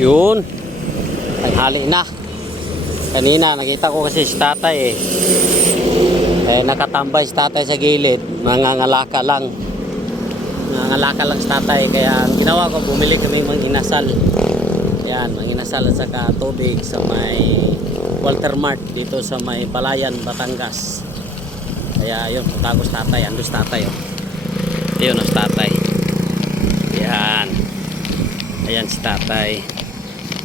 Yun. Tanghali na. Kanina nakita ko kasi si tatay nakatambay si tatay sa gilid. Mangangalaka lang. Mangangalaka lang si tatay. Kaya ang ginawa ko, bumili kami manginasal. Yan, manginasal at saka tubig sa may Walter Mart dito sa may Balayan, Batangas. Kaya yun, punta ko si tatay. Ando si tatay. Oh. Yun o si tatay. Yan. Ayan si tatay.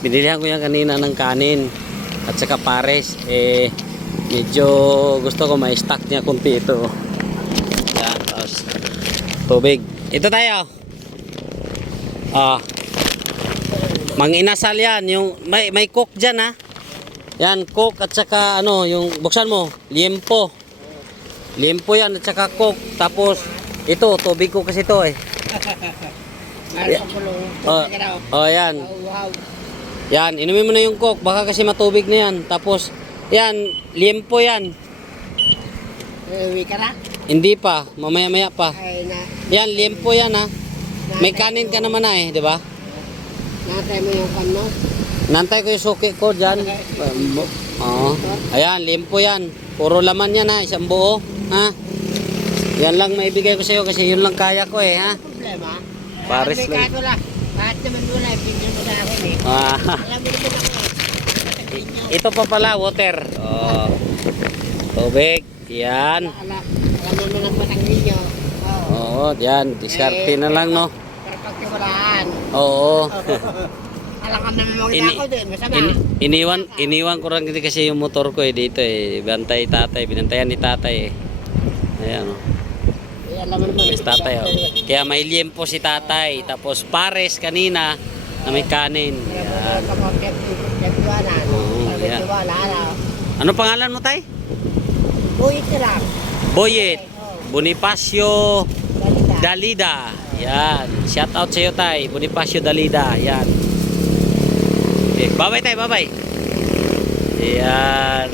Binilihan ko yan kanina ng kanin at saka pares. Medyo gusto ko ma-stack niya kunti ito. Yan, tapos tubig. Ito tayo. Manginasal yan. Yung, may coke dyan ha. Yan, coke at saka ano, yung buksan mo, liempo. Liempo yan at saka coke. Tapos ito, tubig ko kasi ito yan. Yan, inumin mo na yung coke. Baka kasi matubig na yan. Tapos, yan, liempo yan. Uwi ka na? Hindi pa, mamaya-maya pa. Ay, Yan, liempo yan ha. May kanin ka naman na di ba? natay mo yung kano? Nantay ko yung suki ko dyan. Oo. Ayan, liempo yan. Puro laman yan ha, isang buo. Ha? Yan lang maibigay ko sa'yo kasi yun lang kaya ko ha. Problema? Pares may lang. kaso lang. Kahit naman doon ay pinyo mo sa akin Alam mo naman ako Ito pa pala, water. Tubig. Yan. Alam mo ng batang ninyo. Oo, yan. Diskarte na lang, no? Pero pagtiwalaan. Oo. Alam ka naman mga ako din. Masama. Iniwan ko rin kasi yung motor ko dito Bantay tatay. Binantayan ni tatay Ayan, Alam mo naman. Yes, tatay Kaya may liempo si tatay. Tapos pares kanina na may kanin. Yan. Yan. Ano pangalan mo, tay? Buyit ka lang. Boyet Bonifacio Dalida. Yan. Shout out sa iyo, tay. Bonifacio Dalida. Yan. Okay. Bye-bye, tay. Bye-bye. Yan.